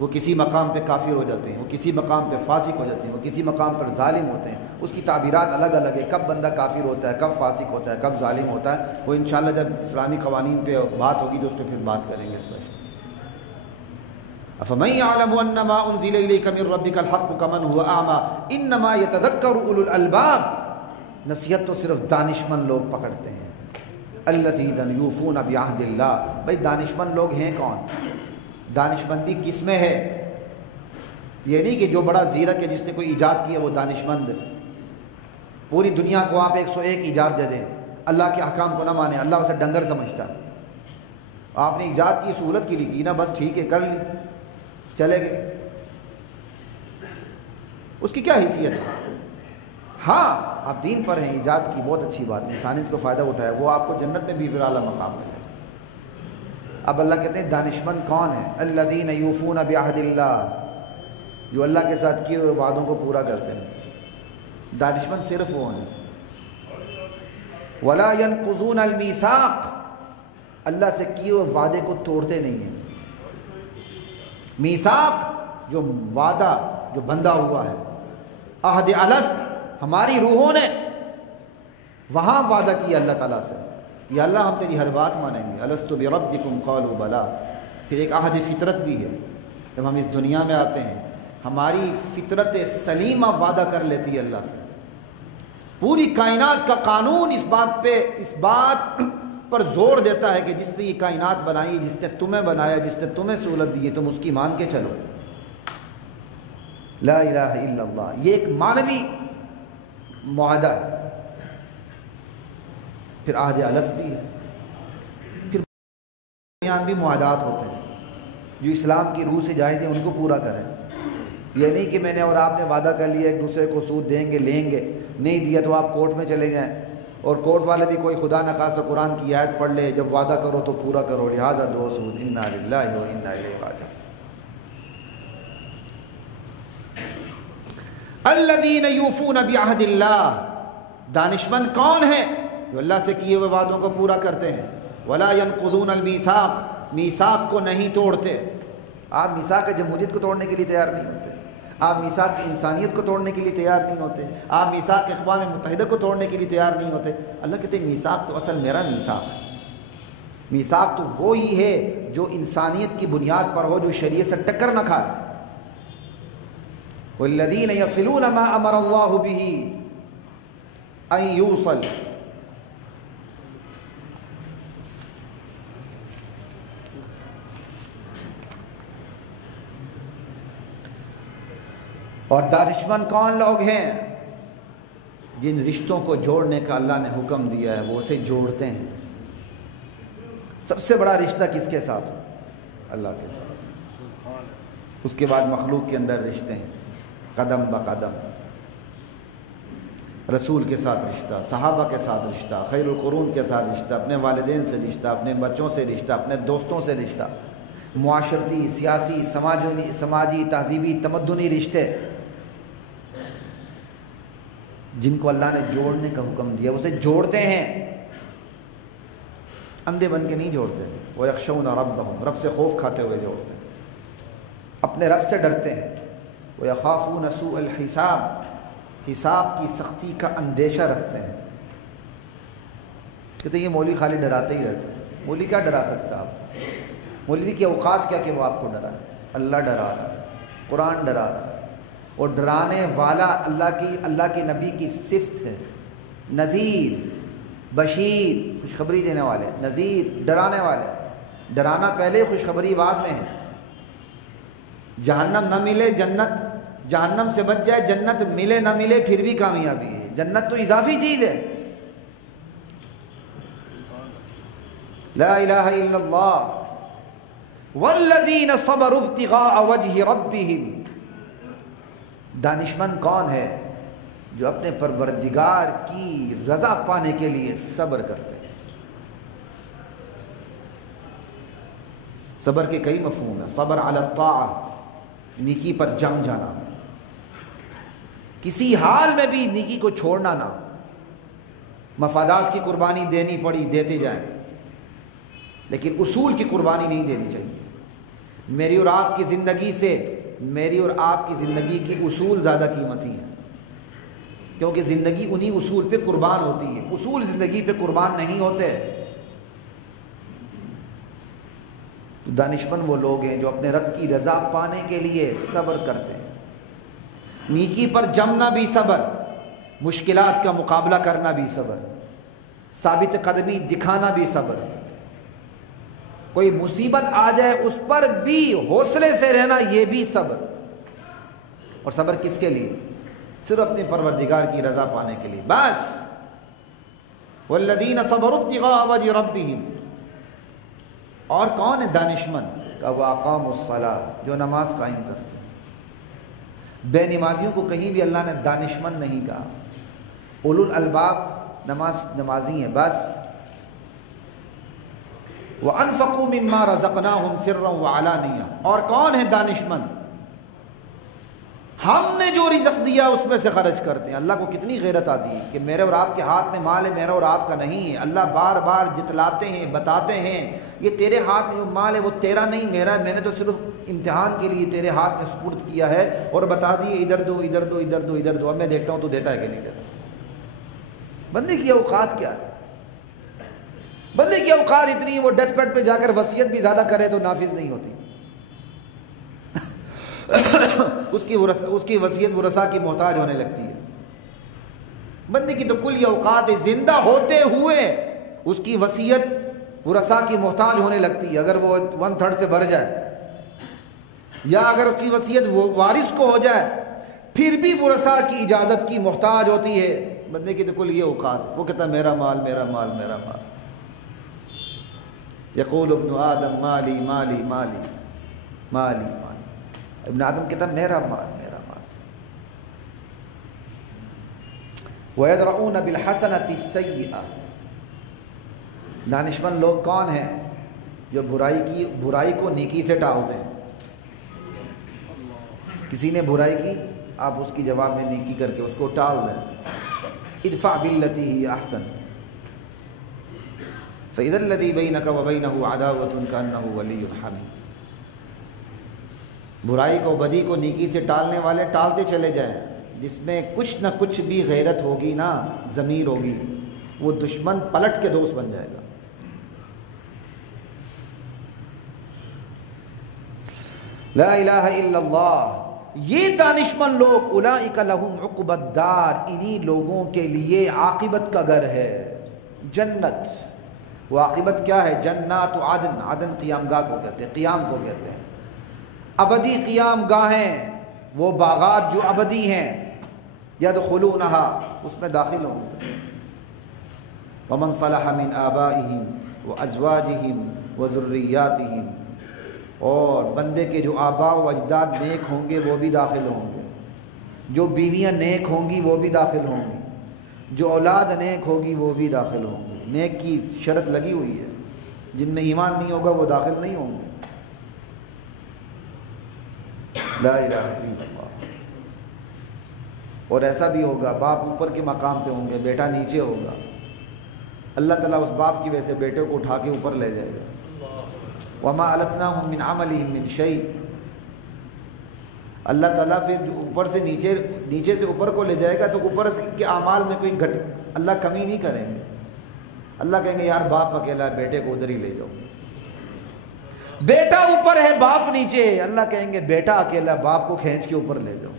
وہ کسی مقام پہ کافر ہو جاتے ہیں، وہ کسی مقام پہ فاسق ہو جاتے ہیں، وہ کسی مقام پر ظالم ہوتے ہیں. اس کی تعبیرات الگ الگ ہے، کب بندہ کافر ہوتا ہے، کب فاسق ہوتا ہے، کب ظالم ہوتا ہے. وہ انشاءاللہ جب اسلامی قوانین پہ بات ہوگی تو اس پہ پھر بات کریں گے اسپیشل. أَفَمَن يَعْلَمُ أَنَّمَا أُنزِلَ إِلَيْكَ مِن رَّبِّكَ الْحَقُّ كَمَنْ هُوَ أَعْمَىٰ إِنَّمَا يَتَذَكَّرُ أُولُو الْأَلْبَابِ. نصیحت تو صرف دانشمند لوگ پکڑتے ہیں. الَّذِينَ يُوفُونَ بِعَهْدِ اللَّهِ. بھائی دانشمند لوگ ہیں کون؟ دانشمندی کس میں ہے؟ یہ نہیں کہ جو بڑا زیرک ہے جس نے کوئی ایجاد کی ہے وہ دانشمند. پوری دنیا کو آپ 101 ایجاد دے دیں، اللہ کے احکام کو نہ مانے، اللہ اسے ڈنگر سمجھتا. آپ نے ایجاد کی، سہولت کے لیے کی نا، بس ٹھیک ہے کر لی، چلے گئے. اس کی کیا حیثیت ہے؟ ہاں آپ دین پر ہیں، ایجاد کی بہت اچھی بات، انسانیت کو فائدہ اٹھایا، وہ آپ کو جنت میں بھی پھر اعلیٰ مقام ملے. اب اللہ کہتے ہیں دانشمند کون ہے؟ الذین یوفون بعہد اللہ، جو اللہ کے ساتھ کیے ہوئے وعدوں کو پورا کرتے ہیں. دانشمند صرف وہ ہیں. ولا ينقضون المیثاق، اللہ سے کیے ہوئے وعدے کو توڑتے نہیں ہیں. میثاق جو وعدہ جو بندہ ہوا ہے، عہد الست ہماری روحوں نے وہاں وعدہ کیا اللہ تعالیٰ سے، یا اللہ ہم تیری ہر بات مانیں گے. الست بربکم قالوا بلا. پھر ایک عہد فطرت بھی ہے، جب ہم اس دنیا میں آتے ہیں ہماری فطرت سلیمہ وعدہ کر لیتی ہے اللہ سے. پوری کائنات کا قانون اس بات پر زور دیتا ہے کہ جس نے یہ کائنات بنائی، جس نے تمہیں بنایا، جس نے تمہیں سہولت دی ہے، تم اس کی مان کے چلو. لا الہ الا اللہ، یہ ایک معنوی معاہدہ ہے. پھر عہد الست بھی ہے. پھر بیان بھی معاہدات ہوتے ہیں جو اسلام کی روح سے جائز ہیں، ان کو پورا کریں. یہ نہیں کہ میں نے اور آپ نے وعدہ کر لیا ایک دوسرے کو سود دیں گے، لیں گے، نہیں دیا تو آپ کورٹ میں چلے جائیں، اور کورٹ والے بھی کوئی خدا نخواستہ قرآن کی آیت پڑھ لے، جب وعدہ کرو تو پورا کرو، لہذا دو سود. انا للہ و انا الیہ راجعون. الذین یوفون بعہد اللہ، دانشمند کون ہے؟ جو اللہ سے کیے ہوئے وعدوں کو پورا کرتے ہیں. ولا ینقضون المیثاق، میثاق کو نہیں توڑتے. آپ میثاق جمہوریت کو توڑنے کے لیے تیار نہیں ہوتے، آپ میثاق کی انسانیت کو توڑنے کے لیے تیار نہیں ہوتے، آپ میثاق اقوام متحدہ کو توڑنے کے لیے تیار نہیں ہوتے. اللہ کہتے ہیں میثاق تو اصل میرا میثاق ہے. میثاق تو وہی ہے جو انسانیت کی بنیاد پر ہو، جو شریعت سے ٹکر نہ کھائے. والذین یصلون ما امر اللہ بہ ان یوصل. اور دانشمند کون لوگ ہیں؟ جن رشتوں کو جوڑنے کا اللہ نے حکم دیا ہے وہ اسے جوڑتے ہیں. سب سے بڑا رشتہ کس کے ساتھ؟ اللہ کے ساتھ. اس کے بعد مخلوق کے اندر رشتے ہیں، قدم بقدم. رسول کے ساتھ رشتہ، صحابہ کے ساتھ رشتہ، خیر القرون کے ساتھ رشتہ، اپنے والدین سے رشتہ، اپنے بچوں سے رشتہ، اپنے دوستوں سے رشتہ، معاشرتی، سیاسی، سماجی، تہذیبی، تمدنی رشتے جن کو اللہ نے جوڑنے کا حکم دیا اسے جوڑتے ہیں. اندھے بن کے نہیں جوڑتے. وَيَخْشَوْنَ رَبَّهُمْ، رب سے خوف کھاتے ہوئے جوڑتے ہیں، اپنے رب سے ڈرتے ہیں. وَيَخَافُونَ سُوءَ الْحِسَابِ، حساب کی سختی کا اندیشہ رکھتے ہیں. کہتے ہیں یہ مولوی خالی ڈراتے ہی رہتے ہیں. مولوی کیا ڈرا سکتا آپ؟ مولوی کی اوقات کیا کہ وہ آپ کو ڈرائے؟ اللہ ڈرا رہا ہے، قرآن ڈرا رہا ہے. اور ڈرانے والا اللہ کے نبی کی صفت ہے. نذیر، بشیر، خوشخبری دینے والے. نذیر ڈرانے والے. ڈرانا پہلے، خوشخبری بعد میں ہے. جہنم نہ ملے، جہنم سے بچ جائے، جنت ملے نہ ملے پھر بھی کامیابی ہے. جنت تو اضافی چیز ہے. لا الہ الا اللہ. والذین صبروا ابتغاء وجہ ربہم. دانشمند کون ہے؟ جو اپنے پروردگار کی رضا پانے کے لیے صبر کرتے ہیں. صبر کے کئی مفہوم ہیں. صبر علی الطاعہ، نیکی پر جم جانا، کسی حال میں بھی نیکی کو چھوڑنا نہ، مفادات کی قربانی دینی پڑی دیتے جائیں، لیکن اصول کی قربانی نہیں دینی چاہیے۔ میری اور آپ کی زندگی سے میری اور آپ کی زندگی کی اصول زیادہ قیمتی ہیں، کیونکہ زندگی انہی اصول پہ قربان ہوتی ہے، اصول زندگی پہ قربان نہیں ہوتے۔ دانشمند وہ لوگ ہیں جو اپنے رب کی رضا پانے کے لیے صبر کرتے ہیں، نیکی پر جمنا بھی صبر، مشکلات کا مقابلہ کرنا بھی صبر، ثابت قدمی دکھانا بھی صبر، کوئی مصیبت آ جائے اس پر بھی حوصلے سے رہنا یہ بھی صبر۔ اور صبر کس کے لیے؟ صرف اپنے پروردگار کی رضا پانے کے لیے بس۔ والذین صبروا ابتغاء وجہ ربہم، اور کون ہے دانشمند؟ کہ واقاموا الصلاۃ، جو نماز قائم کرتے ہیں۔ بے نمازیوں کو کہیں بھی اللہ نے دانشمند نہیں کہا، اولو الالباب نمازی ہیں بس۔ وَأَنفَقُوا مِمَّا رَزَقْنَاهُمْ سِرًّا وَعَلَانِيَةً، اور کون ہے دانشمند؟ ہم نے جو رزق دیا اس میں سے خرچ کرتے ہیں۔ اللہ کو کتنی غیرت آتی ہے کہ میرے اور آپ کے ہاتھ میں مال ہے، میرا اور آپ کا نہیں ہے۔ اللہ بار بار جتلاتے ہیں، بتاتے ہیں یہ تیرے ہاتھ میں جو مال ہے وہ تیرا نہیں میرا ہے، میں نے تو صرف امتحان کے لیے تیرے ہاتھ میں سپرد کیا ہے، اور بتا دیے ادھر دو ادھر دو ادھر دو ادھر دو، اب میں دیکھتا ہوں تو دیتا ہے کہ نہیں دیتا۔ بندے کی اوقات کیا ہے؟ بندے کی اوقات اتنی ہے وہ ڈیتھ بیڈ پہ جا کر وصیت بھی زیادہ کرے تو نافذ نہیں ہوتی۔ اس کی وصیت ورثاء کی محتاج ہونے لگتی ہے۔ بندے کی تو کل اوقات ہے، زندہ ہوتے ہوئے اس کی وصیت ورثاء کی محتاج ہونے لگتی ہے، اگر وہ 1/3 سے بڑھ جائے، یا اگر اس کی وصیت وارث کو ہو جائے پھر بھی ورثاء کی اجازت کی محتاج ہوتی ہے۔ بندے کی تو کل یہ اوقات، وہ کہتا ہے میرا مال میرا مال میرا مال۔ یقول ابن آدم مالی مالی مالی مالی مالی، ابن آدم کہتا ہے میرا مال میرا مال۔ وَيَدْرَؤُونَ بِالْحَسَنَةِ السَّيِّئَةِ، دانشمند لوگ کون ہیں؟ جو برائی کو نیکی سے ٹالتے ہیں۔ کسی نے برائی کی، آپ اس کی جواب میں نیکی کر کے اس کو ٹال دیں۔ ادفع باللتی ہی احسن فإذا الذی بینک وبینہ عداوۃ کأنہ ولی حمیم۔ برائی کو، بدی کو نیکی سے ٹالنے والے ٹالتے چلے جائیں، جس میں کچھ نہ کچھ بھی غیرت ہوگی نا، ضمیر ہوگی، وہ دشمن پلٹ کے دوست بن جائے گا۔ لا الہ الا اللہ، یہ دانشمند لوگ، اولئک لہم عقبی الدار، انہی لوگوں کے لیے عاقبت کا گھر ہے، جنت۔ وہ عاقبت کیا ہے؟ جنات عدن، عدن قیام گاہ کو کہتے ہیں، قیام کو کہتے ہیں، ابدی قیام گاہیں، وہ باغات جو ابدی ہیں، یدخلونہا، اس میں داخل ہوں گے۔ ومن صلح من آبائہم وازواجہم وذریاتہم، اور بندے کے جو آباء و اجداد نیک ہوں گے وہ بھی داخل ہوں گے، جو بیویاں نیک ہوں گی وہ بھی داخل ہوں گی، جو اولاد نیک ہوگی وہ بھی داخل ہوں گے۔ نیک کی شرط لگی ہوئی ہے، جن میں ایمان نہیں ہوگا وہ داخل نہیں ہوں گے۔ لا الہ الا اللہ۔ اور ایسا بھی ہوگا، باپ اوپر کے مقام پہ ہوں گے، بیٹا نیچے ہوگا، اللہ تعالیٰ اس باپ کی وجہ سے بیٹے کو اٹھا کے اوپر لے جائے گا۔ وَمَا أَلَتْنَاهُمْ مِنْ عَمَلِهِمْ مِنْ شَيْءٍ، اللہ تعالیٰ پھر اوپر سے نیچے سے اوپر کو لے جائے گا تو اوپر کے اعمال میں کوئی اللہ کمی نہیں کریں گے۔ اللہ کہیں گے یار باپ اکیلا ہے، بیٹے کو ادھر ہی لے جاؤ۔ بیٹا اوپر ہے، باپ نیچے ہے، اللہ کہیں گے بیٹا اکیلا، باپ کو کھینچ کے اوپر لے جاؤ۔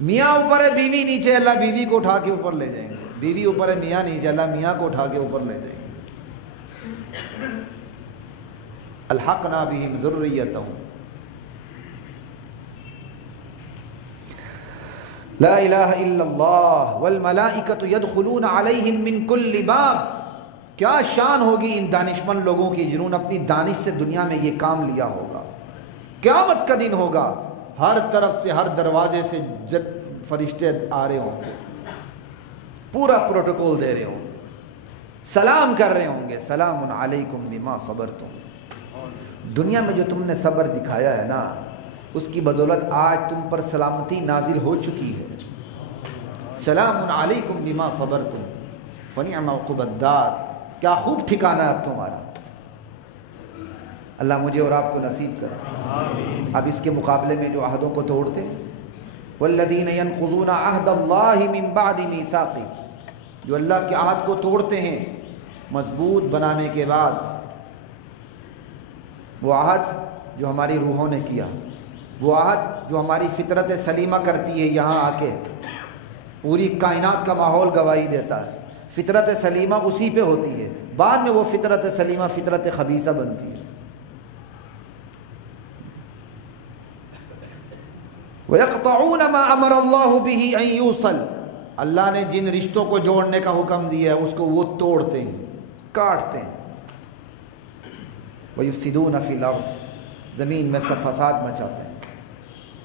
میاں اوپر ہے، بیوی نیچے، اللہ بیوی کو اٹھا کے اوپر لے جائیں گے۔ بیوی اوپر ہے، میاں نیچے، اللہ میاں کو اٹھا کے اوپر لے جائیں گے۔ الحقنا بہم ذریتہم، لا الہ الا اللہ، والملائکۃ یدخلون علیہم من کل باب۔ کیا شان ہوگی ان دانشمند لوگوں کی جنہوں نے اپنی دانش سے دنیا میں یہ کام لیا ہوگا۔ قیامت کا دن ہوگا، ہر طرف سے، ہر دروازے سے فرشتے آ رہے ہوں گے، پورا پروٹوکول دے رہے ہوں گے، سلام کر رہے ہوں گے، سلام علیکم بما صبرتم۔ دنیا میں جو تم نے صبر دکھایا ہے نا، اس کی بدولت آج تم پر سلامتی نازل ہو چکی ہے۔ سلام علیکم بما صبرتم فنعم عقبی الدار، کیا خوب ٹھکانہ ہے اب تمہارا۔ اللہ مجھے اور آپ کو نصیب کرے۔ اب اس کے مقابلے میں جو عہدوں کو توڑتے ہیں، والذین ینقضون عہد اللہ من بعد میثاقہ، جو اللہ کے عہد کو توڑتے ہیں مضبوط بنانے کے بعد، وہ عہد جو ہماری روحوں نے کیا، وہ عہد جو ہماری فطرت سلیمہ کرتی ہے، یہاں آ کے پوری کائنات کا ماحول گواہی دیتا ہے، فطرت سلیمہ اسی پہ ہوتی ہے، بعد میں وہ فطرت سلیمہ فطرت خبیثہ بنتی ہے۔ وَيَقْطَعُونَ مَا أَمَرَ اللَّهُ بِهِ أَن يُوصَلَ، اللہ نے جن رشتوں کو جوڑنے کا حکم دیا ہے اس کو وہ توڑتے ہیں، کاٹتے ہیں۔ وَيُفْسِدُونَ فِي الْأَرْضِ، زمین میں فساد مچاتے ہیں۔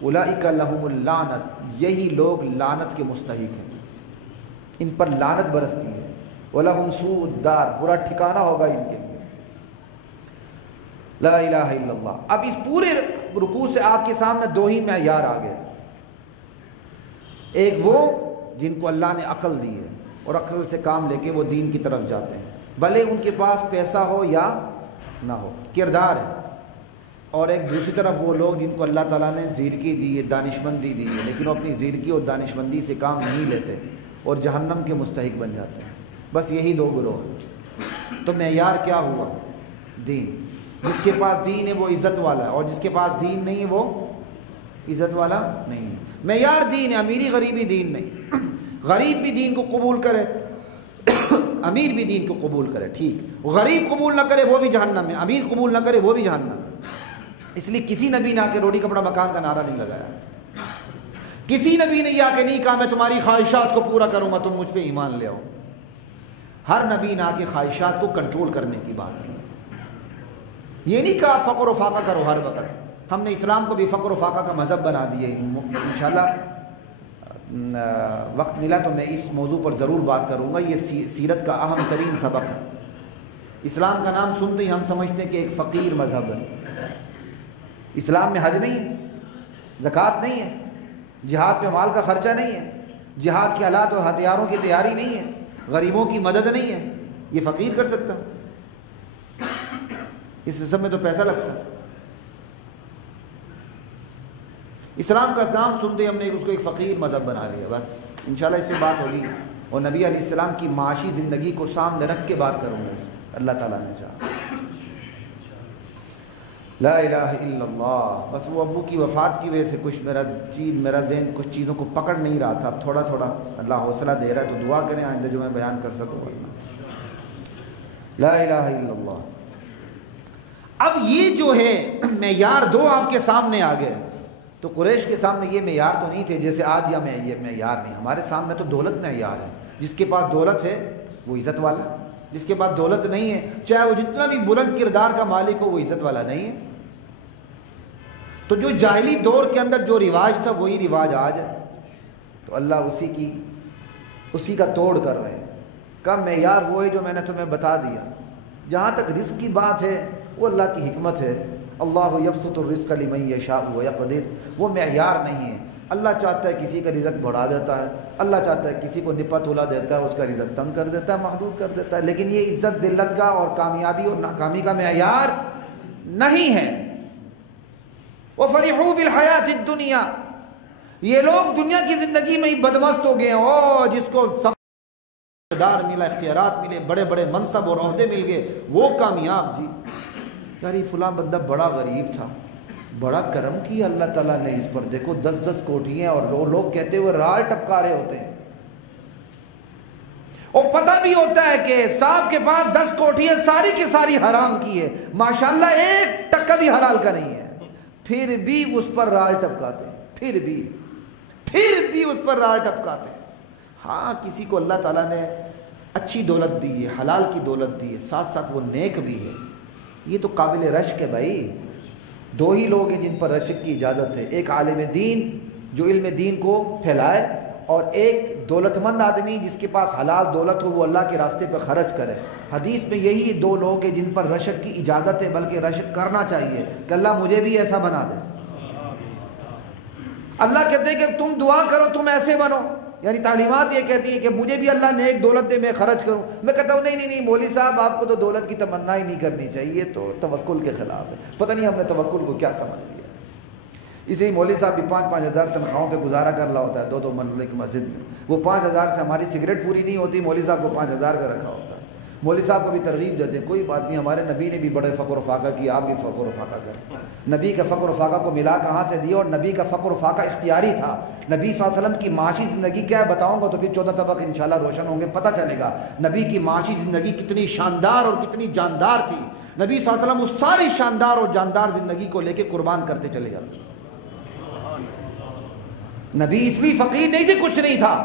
أُولَئِكَ لَهُمُ اللَّعْنَةُ، یہی لوگ لعنت کے مستحق ہیں، ان پر لعنت برستی ہے۔ وَلَهُمْ سُوءُ الدَّارِ، برا ٹھکانہ ہوگا ان کے لیے۔ لا الہ الا اللہ۔ اب اس پورے رکوع سے آپ کے سامنے دو ہی معیار آ گئے، ایک وہ جن کو اللہ نے عقل دی ہے اور عقل سے کام لے کے وہ دین کی طرف جاتے ہیں، بھلے ان کے پاس پیسہ ہو یا نہ ہو، کردار ہے، اور ایک دوسری طرف وہ لوگ جن کو اللہ تعالیٰ نے زیرکی دی ہے، دانشمندی دی ہے، لیکن وہ اپنی زیرکی اور دانشمندی سے کام نہیں لیتے اور جہنم کے مستحق بن جاتے ہیں۔ بس یہی دو گروہ ہیں۔ تو معیار کیا ہوا؟ دین۔ جس کے پاس دین ہے وہ عزت والا ہے، اور جس کے پاس دین نہیں ہے وہ عزت والا نہیں ہے۔ معیار دین ہے، امیری غریبی دین نہیں۔ غریب بھی دین کو قبول کرے، امیر بھی دین کو قبول کرے، ٹھیک۔ غریب قبول نہ کرے وہ بھی جہنم میں، امیر قبول نہ کرے وہ بھی جہنم میں۔ اس لیے کسی نبی نے آ کے روٹی کپڑا مکان کا نعرہ نہیں لگایا، کسی نبی نے یہ آ کے نہیں کہا میں تمہاری خواہشات کو پورا کروں گا تم مجھ پہ ایمان لے آؤ۔ ہر نبی نے آ کے خواہشات کو کنٹرول کرنے کی بات کی، یہ نہیں کہا فقر و فاقہ کرو ہر وقت۔ ہم نے اسلام کو بھی فقر و فاقہ کا مذہب بنا دیے۔ انشاءاللہ وقت ملا تو میں اس موضوع پر ضرور بات کروں گا، یہ سیرت کا اہم ترین سبق ہے۔ اسلام کا نام سنتے ہی ہم سمجھتے ہیں کہ ایک فقیر مذہب ہے۔ اسلام میں حج نہیں ہے، زکوٰۃ نہیں ہے، جہاد پہ مال کا خرچہ نہیں ہے، جہاد کے آلات اور ہتھیاروں کی تیاری نہیں ہے، غریبوں کی مدد نہیں ہے، یہ فقیر کر سکتا؟ اس سب میں تو پیسہ لگتا۔ اسلام کا نام سنتے ہم نے اس کو ایک فقیر مذہب بنا لیا، بس۔ انشاءاللہ اس پہ بات ہوگی، اور نبی علیہ السلام کی معاشی زندگی کو سامنے رکھ کے بات کروں گا اس پہ، اللہ تعالیٰ نے چاہا۔ لا الہ الا اللہ۔ بس وہ ابو کی وفات کی وجہ سے کچھ میرا ذہن کچھ چیزوں کو پکڑ نہیں رہا تھا، اب تھوڑا تھوڑا اللہ حوصلہ دے رہا ہے، تو دعا کریں آئندہ جو میں بیان کر سکوں۔ لا الہ الا اللہ۔ اب یہ جو ہے معیار دو آپ کے سامنے آ گئے، تو قریش کے سامنے یہ معیار تو نہیں تھے جیسے آج یا یہ معیار نہیں، ہمارے سامنے تو دولت معیار ہے۔ جس کے پاس دولت ہے وہ عزت والا، جس کے پاس دولت نہیں ہے چاہے وہ جتنا بھی بلند کردار کا مالک ہو وہ عزت والا نہیں ہے۔ تو جو جاہلی دور کے اندر جو رواج تھا وہی رواج آج ہے، تو اللہ اسی کا توڑ کر رہے ہیں۔ کا معیار وہ ہے جو میں نے تمہیں بتا دیا۔ جہاں تک رزق کی بات ہے وہ اللہ کی حکمت ہے، اللہ یبسط الرزق لمن یشاء ویقدر، وہ معیار نہیں ہے۔ اللہ چاہتا ہے کسی کا رزق بڑھا دیتا ہے، اللہ چاہتا ہے کسی کو نپت الا دیتا ہے، اس کا رزق تنگ کر دیتا ہے، محدود کر دیتا ہے، لیکن یہ عزت ذلت کا اور کامیابی اور ناکامی کا معیار نہیں ہے۔ وَفَرِحُوا بِالْحَيَاةِ الدُّنْيَا، یہ لوگ دنیا کی زندگی میں ہی بدمست ہو گئے ہیں، جس کو اقتدار ملا، اختیارات ملے، بڑے بڑے منصب اور عہدے مل گئے، وہ کامیاب۔ جی یار یہ فلاں بندہ بڑا غریب تھا، بڑا کرم کیا اللہ تعالیٰ نے اس پر، دیکھو 10 کوٹیاں، اور لوگ کہتے ہوئے رال ٹپکا رہے ہوتے ہیں، اور پتہ بھی ہوتا ہے کہ صاحب کے پاس 10 کوٹیاں ساری کی ساری حرام کی ہے، ماشاءاللہ ایک ٹکا بھی حلال کا نہیں ہے، پھر بھی اس پر رال ٹپکاتے ہیں، پھر بھی اس پر رال ٹپکاتے ہیں۔ ہاں کسی کو اللہ تعالیٰ نے اچھی دولت دی ہے، حلال کی دولت دی ہے، ساتھ ساتھ وہ نیک بھی ہے، یہ تو قابل رشک ہے بھائی۔ دو ہی لوگ ہیں جن پر رشک کی اجازت ہے، ایک عالم دین جو علم دین کو پھیلائے، اور ایک دولت مند آدمی جس کے پاس حلال دولت ہو وہ اللہ کے راستے پہ خرچ کرے۔ حدیث میں یہی دو لوگ ہیں جن پر رشک کی اجازت ہے، بلکہ رشک کرنا چاہیے کہ اللہ مجھے بھی ایسا بنا دے۔ اللہ کہتے ہیں کہ تم دعا کرو تم ایسے بنو، یعنی تعلیمات یہ کہتی ہیں کہ مجھے بھی اللہ نے ایک دولت دے میں خرچ کروں. میں کہتا ہوں نہیں مولوی صاحب آپ کو تو دولت کی تمنا ہی نہیں کرنی چاہیے، تو توکل کے خلاف ہے. پتہ نہیں ہم نے توکل کو کیا سمجھ لیا. اسی ہی مولوی صاحب بھی 5-5 ہزار تنخواہوں پہ گزارا کر رہا ہوتا ہے 2-2 مرلے کی مسجد میں. وہ 5 ہزار سے ہماری سگریٹ پوری نہیں ہوتی، مولوی صاحب کو 5 ہزار پہ رکھا ہوتا ہے. مولوی صاحب کو بھی ترغیب دیتے ہیں کوئی بات نہیں، ہمارے نبی نے بھی بڑے فقر و فاقہ کیا، آپ بھی فقر و فاقہ کریں. نبی کا فقر و فاقہ کو ملا کہاں سے دیا، اور نبی کا فقر و فاقہ اختیاری تھا. نبی صلی اللہ علیہ وسلم کی معاشی زندگی کیا ہے بتاؤں گا تو پھر 14 طبق انشاءاللہ روشن ہوں گے، پتہ چلے گا نبی کی معاشی زندگی کتنی شاندار اور کتنی جاندار تھی. نبی صلی اللہ علیہ وسلم اس ساری شاندار اور جاندار زندگی کو لے کے قربان کرتے چلے جاتے تھے. نبی اس لیے فقیر نہیں تھے کچھ نہیں تھا،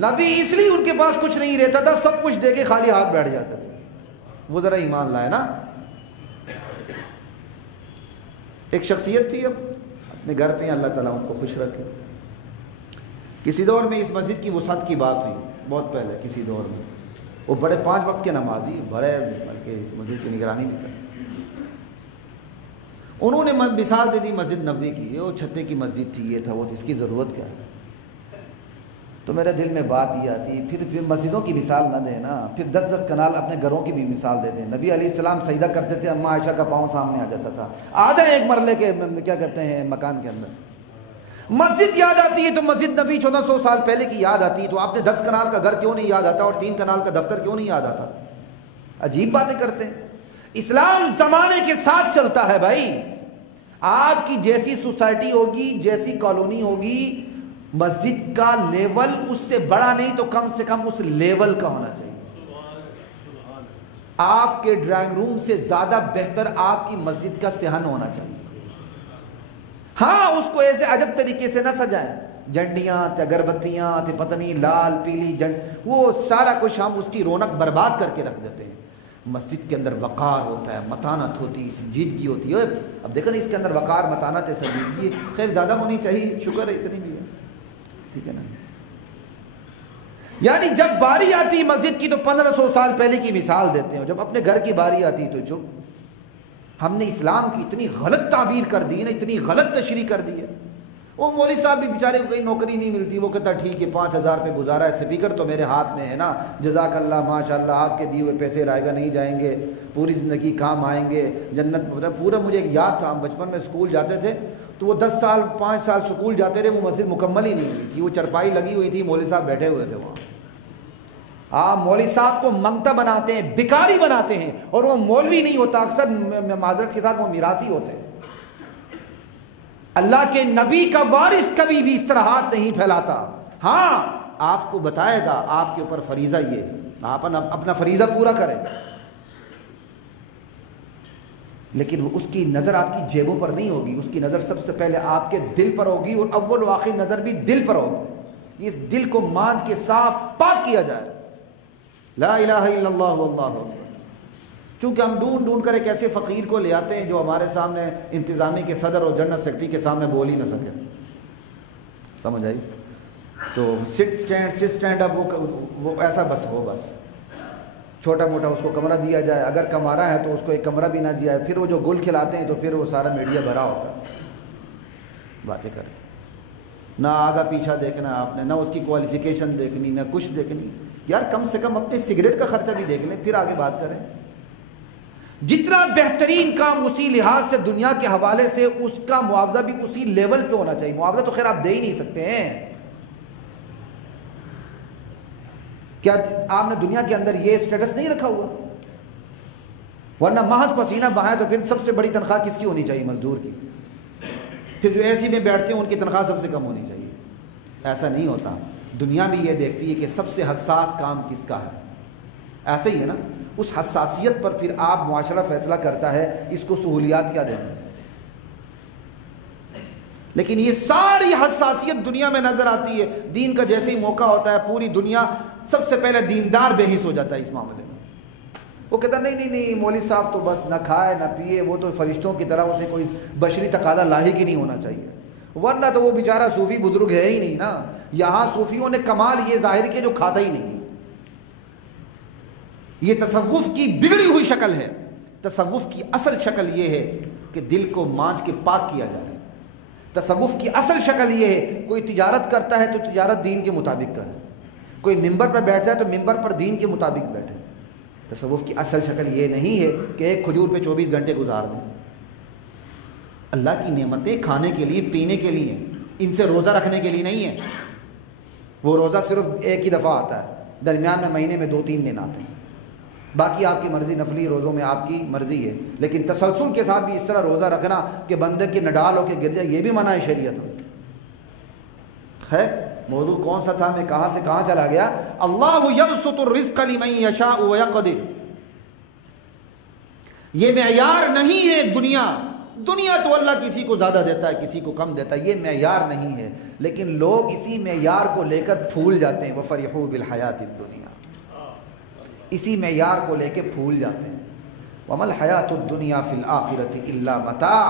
نبی اس لیے ان کے پاس کچھ نہیں رہتا تھا، سب کچھ دے کے خالی ہاتھ بیٹھ جاتے تھے. وہ ذرا ایمان لائے نا. ایک شخصیت تھی، اب اپنے گھر پہ اللہ تعالیٰ ان کو خوش رکھے. کسی دور میں اس مسجد کی وسعت کی بات ہوئی، بہت پہلے کسی دور میں. وہ بڑے 5 وقت کے نمازی، بڑے بلکہ اس مسجد کی نگرانی بھی کرتے. انہوں نے مثال دے دی مسجد نبوی کی، یہ وہ چھتے کی مسجد تھی، یہ تھا وہ، اس کی ضرورت کیا ہے. تو میرے دل میں بات یہ آتی پھر مسجدوں کی مثال نہ دیں نا، پھر 10 کنال اپنے گھروں کی بھی مثال دے دیں. نبی علیہ السلام سجدہ کرتے تھے، اماں عائشہ کا پاؤں سامنے آ جاتا تھا، آدھا ایک مرلے کے کیا کہتے ہیں مکان کے اندر. مسجد یاد آتی ہے تو مسجد نبی 1400 سال پہلے کی یاد آتی ہے، تو آپ نے 10 کنال کا گھر کیوں نہیں یاد آتا اور 3 کنال کا دفتر کیوں نہیں یاد آتا؟ عجیب باتیں کرتے ہیں. اسلام زمانے کے ساتھ چلتا ہے بھائی. آپ کی جیسی سوسائٹی ہوگی، جیسی کالونی ہوگی، مسجد کا لیول اس سے بڑا نہیں تو کم سے کم اس لیول کا ہونا چاہیے. آپ کے ڈرائنگ روم سے زیادہ بہتر آپ کی مسجد کا صحن ہونا چاہیے. ہاں اس کو ایسے عجب طریقے سے نہ سجائیں، جھنڈیاں تھے، اگربتیاں تھے، پتہ نہیں لال پیلی وہ سارا کچھ ہم اس کی رونق برباد کر کے رکھ دیتے ہیں. مسجد کے اندر وقار ہوتا ہے، متانت ہوتی ہے، سنجیدگی ہوتی ہے. اب دیکھیں اس کے اندر وقار، متانت ہے، سنجیدگی خیر زیادہ ہونی چاہیے، شکر ہے اتنی بھی ہے، ٹھیک ہے نا. یعنی جب باری آتی مسجد کی تو 1500 سال پہلے کی مثال دیتے ہیں، جب اپنے گھر کی باری آتی تو چپ. ہم نے اسلام کی اتنی غلط تعبیر کر دی نا، اتنی غلط تشریح کر دی ہے. وہ مولوی صاحب بھی بیچارے کو کہیں نوکری نہیں ملتی، وہ کہتا ٹھیک ہے 5000 پہ گزارا ہے، اسپیکر تو میرے ہاتھ میں ہے نا، جزاک اللہ ماشاء اللہ، آپ کے دیے ہوئے پیسے رائے گا نہیں جائیں گے، پوری زندگی کام آئیں گے، جنت پورا. مجھے ایک یاد تھا، ہم بچپن میں اسکول جاتے تھے تو وہ 10 سال 5 سال اسکول جاتے رہے، وہ مسجد مکمل ہی نہیں ہوئی تھی. وہ چرپائی لگی ہوئی تھی، مولوی صاحب بیٹھے ہوئے تھے وہاں. آپ مولوی صاحب کو منگتا بناتے ہیں، بیکاری بناتے ہیں، اور وہ مولوی نہیں ہوتا، اکثر معذرت کے ساتھ وہ میراثی ہوتے ہیں. اللہ کے نبی کا وارث کبھی بھی اس طرح ہاتھ نہیں پھیلاتا. ہاں آپ کو بتائے گا آپ کے اوپر فریضہ یہ، آپ اپنا فریضہ پورا کریں، لیکن وہ اس کی نظر آپ کی جیبوں پر نہیں ہوگی، اس کی نظر سب سے پہلے آپ کے دل پر ہوگی، اور اول و آخر نظر بھی دل پر ہوگی. اس دل کو مانج کے صاف پاک کیا جائے. لا الہ الا اللہ واللہ اکبر. چونکہ ہم ڈھونڈ کر ایک ایسے فقیر کو لے آتے ہیں جو ہمارے سامنے انتظامیہ کے صدر اور جنرل سیکرٹری کے سامنے بول ہی نہ سکے. سمجھ آئی؟ تو سٹ اسٹینڈ اپ وہ ایسا بس ہو، بس چھوٹا موٹا اس کو کمرہ دیا جائے، اگر کما رہا ہے تو اس کو ایک کمرہ بھی نہ دیا جائے. پھر وہ جو گل کھلاتے ہیں تو پھر وہ سارا میڈیا بھرا ہوتا ہے، باتیں کرتے، نہ آگا پیچھا دیکھنا آپ نے، نہ اس کی کوالیفیکیشن دیکھنی، نہ کچھ دیکھنی. یار کم سے کم اپنے سگریٹ کا خرچہ بھی دیکھ لیں، پھر آگے بات کریں. جتنا بہترین کام اسی لحاظ سے دنیا کے حوالے سے، اس کا معاوضہ بھی اسی لیول پہ ہونا چاہیے. معاوضہ تو خیر آپ دے ہی نہیں سکتے ہیں. کیا آپ نے دنیا کے اندر یہ اسٹیٹس نہیں رکھا ہوا؟ ورنہ محض پسینہ بہائے تو پھر سب سے بڑی تنخواہ کس کی ہونی چاہیے؟ مزدور کی. پھر جو ایسی میں بیٹھتے ہیں ان کی تنخواہ سب سے کم ہونی چاہیے. ایسا نہیں ہوتا. دنیا بھی یہ دیکھتی ہے کہ سب سے حساس کام کس کا ہے. ایسے ہی ہے نا، اس حساسیت پر پھر آپ معاشرہ فیصلہ کرتا ہے اس کو سہولیات کیا دینا. لیکن یہ ساری حساسیت دنیا میں نظر آتی ہے. دین کا جیسے ہی موقع ہوتا ہے پوری دنیا سب سے پہلے دیندار بے حس ہو جاتا ہے اس معاملے میں. وہ کہتا نہیں مولوی صاحب تو بس نہ کھائے نہ پیے، وہ تو فرشتوں کی طرح، اسے کوئی بشری تقاضا لاحق ہی نہیں ہونا چاہیے. ورنہ تو وہ بیچارہ صوفی بزرگ ہے ہی نہیں نا. یہاں صوفیوں نے کمال یہ ظاہر کیا جو کھاتا ہی نہیں. یہ تصوف کی بگڑی ہوئی شکل ہے. تصوف کی اصل شکل یہ ہے کہ دل کو مانج کے پاک کیا جائے. تصوف کی اصل شکل یہ ہے، کوئی تجارت کرتا ہے تو تجارت دین کے مطابق کرے، کوئی ممبر پر بیٹھتا ہے تو ممبر پر دین کے مطابق بیٹھے۔ تصوف کی اصل شکل یہ نہیں ہے کہ ایک کھجور پہ 24 گھنٹے گزار دیں۔ اللہ کی نعمتیں کھانے کے لیے، پینے کے لیے، ان سے روزہ رکھنے کے لیے نہیں ہے۔ وہ روزہ صرف ایک ہی دفعہ آتا ہے، درمیان میں مہینے میں 2-3 دن آتے ہیں، باقی آپ کی مرضی، نفلی روزوں میں آپ کی مرضی ہے۔ لیکن تسلسل کے ساتھ بھی اس طرح روزہ رکھنا کہ بندے کی نڈال ہو کے گر جائے، یہ بھی منع ہے شریعت میں۔ خیر، موضوع کون سا تھا، میں کہاں سے کہاں چلا گیا۔ اللہ یبسط الرزق لمن یشاء ویقدر، یہ معیار نہیں ہے دنیا تو اللہ کسی کو زیادہ دیتا ہے، کسی کو کم دیتا ہے، یہ معیار نہیں ہے۔ لیکن لوگ اسی معیار کو لے کر پھول جاتے ہیں، وَفَرِحُوا بِالْحَيَاةِ الدُّنْيَا، اسی معیار کو لے کے پھول جاتے ہیں۔ وَمَا الْحَيَاةُ الدُّنْيَا فِي الْآخِرَةِ إِلَّا مَتَاعٌ،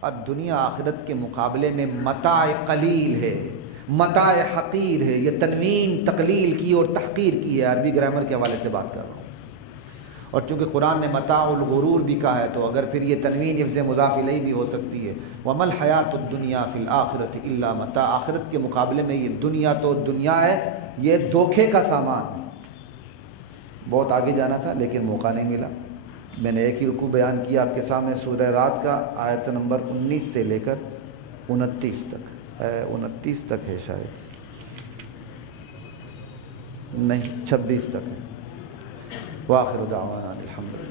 اور دنیا آخرت کے مقابلے میں متاع قلیل ہے، متاع حقیر ہے۔ یہ تنوین تقلیل کی اور تحقیر کی ہے، عربی گرامر کے حوالے سے بات کر رہا ہوں۔ اور چونکہ قرآن نے متاع الغرور بھی کہا ہے، تو اگر پھر یہ تنوین حفظ مضاف الیہ بھی ہو سکتی ہے۔ وَمَا الْحَيَاةُ الدُّنْيَا فِي الْآخِرَةِ إِلَّا مَتَاعٌ، آخرت کے مقابلے میں یہ دنیا تو دنیا ہے، یہ دھوکے کا سامان۔ بہت آگے جانا تھا لیکن موقع نہیں ملا۔ میں نے ایک ہی رکوع بیان کیا آپ کے سامنے، سورہ رات کا، آیت نمبر 19 سے لے کر 29 تک، 29 تک ہے شاید، نہیں 26 تک ہے۔ وآخر دعوانا الحمدللہ۔